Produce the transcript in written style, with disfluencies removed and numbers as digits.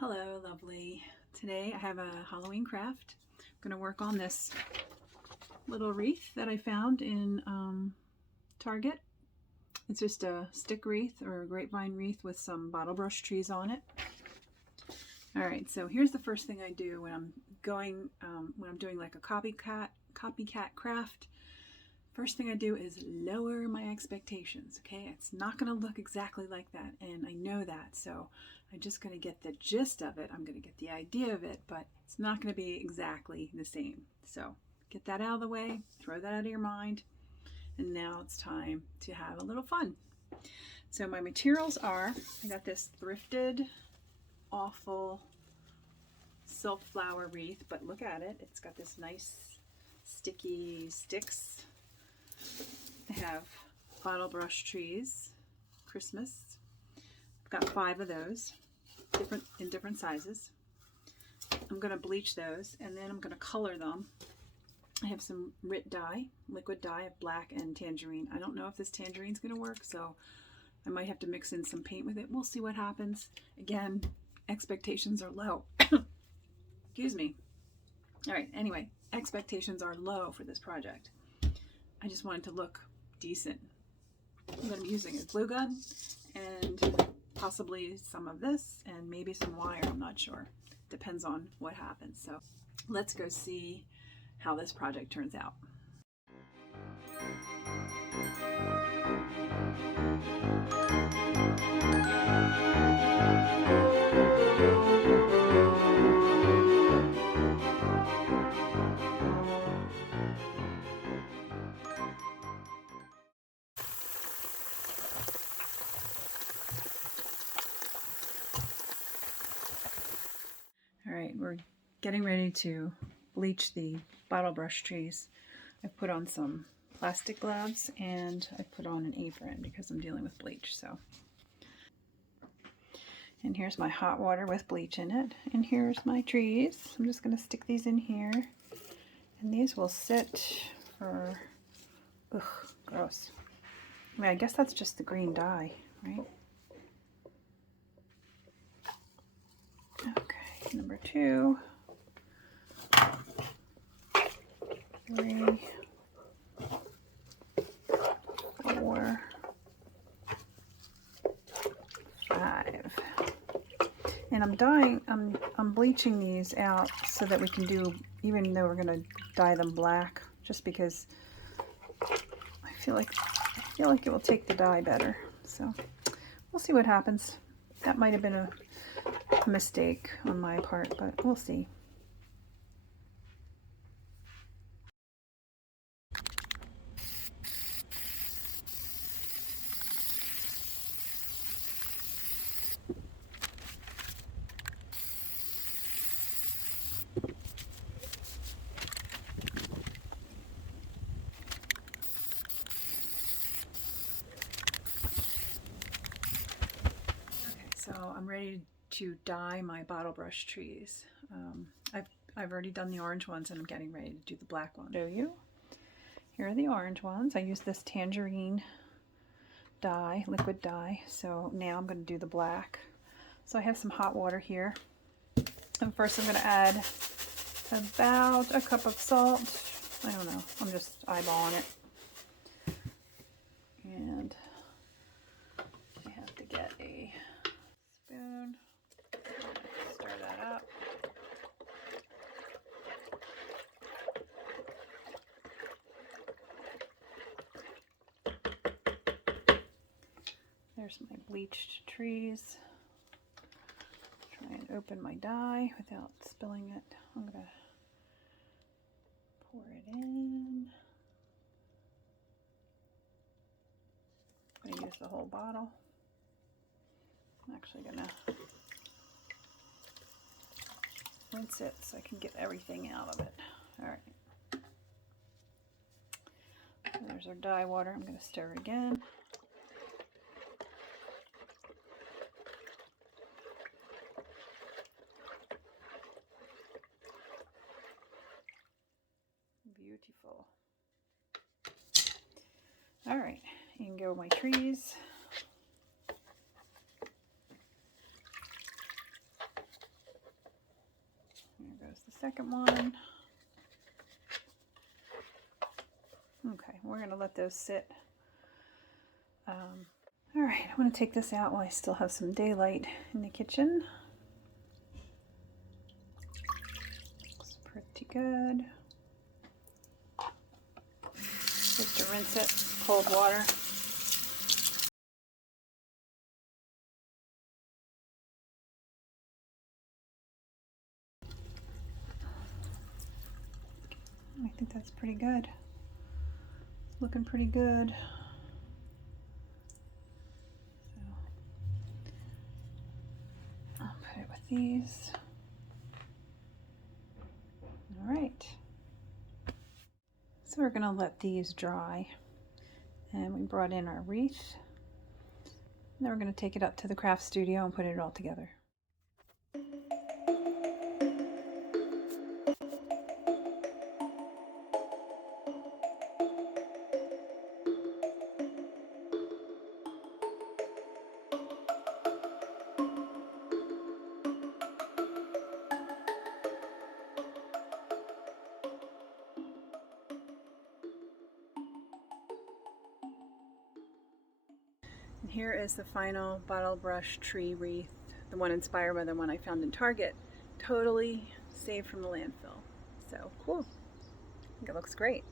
Hello, lovely. Today I have a Halloween craft. I'm going to work on this little wreath that I found in Target. It's just a stick wreath or a grapevine wreath with some bottle brush trees on it. Alright, so here's the first thing I do when I'm doing like a copycat craft. First thing I do is lower my expectations, okay? It's not going to look exactly like that, and I know that, so I'm just going to get the gist of it. I'm going to get the idea of it, but it's not going to be exactly the same. So get that out of the way, throw that out of your mind, and now it's time to have a little fun. So my materials are, I got this thrifted, awful silk flower wreath, but look at it. It's got this nice sticky sticks. I have bottle brush trees, Christmas. I've got 5 of those, in different sizes. I'm going to bleach those and then I'm going to color them. I have some RIT dye, liquid dye of black and tangerine. I don't know if this tangerine is going to work, so I might have to mix in some paint with it. We'll see what happens. Again, expectations are low. Excuse me. All right, anyway, expectations are low for this project. I just want it to look decent. I'm going to be using a glue gun and possibly some of this and maybe some wire. I'm not sure. Depends on what happens. So let's go see how this project turns out. Alright, we're getting ready to bleach the bottle brush trees. I've put on some plastic gloves and I put on an apron because I'm dealing with bleach. And here's my hot water with bleach in it. And here's my trees. I'm just going to stick these in here. And these will sit for, ugh, gross. I mean, I guess that's just the green dye, right? Okay, number 2, 3, 4, 5. And I'm bleaching these out so that we can do, even though we're going to dye them black, just because I feel like it will take the dye better. So we'll see what happens. That might have been a mistake on my part, but we'll see. So I'm ready to dye my bottle brush trees. I've already done the orange ones and I'm getting ready to do the black one. Show you. Here are the orange ones. I use this tangerine dye, liquid dye. So now I'm going to do the black. So I have some hot water here. And first I'm going to add about a cup of salt. I don't know. I'm just eyeballing it. And I have to get a spoon, stir that up. There's my bleached trees. Try and open my dye without spilling it. I'm going to pour it in. I'm going to use the whole bottle. I'm actually going to rinse it so I can get everything out of it. Alright. So there's our dye water. I'm going to stir it again. Beautiful. Alright, in go my trees. second one. Okay, we're going to let those sit. All right, I'm going to take this out while I still have some daylight in the kitchen. Looks pretty good. Just to rinse it, cold water. I think that's pretty good. Looking pretty good. So I'll put it with these. All right. So we're going to let these dry. And we brought in our wreath. Then we're going to take it up to the craft studio and put it all together. And here is the final bottle brush tree wreath, the one inspired by the one I found in Target. Totally saved from the landfill. So cool. I think it looks great.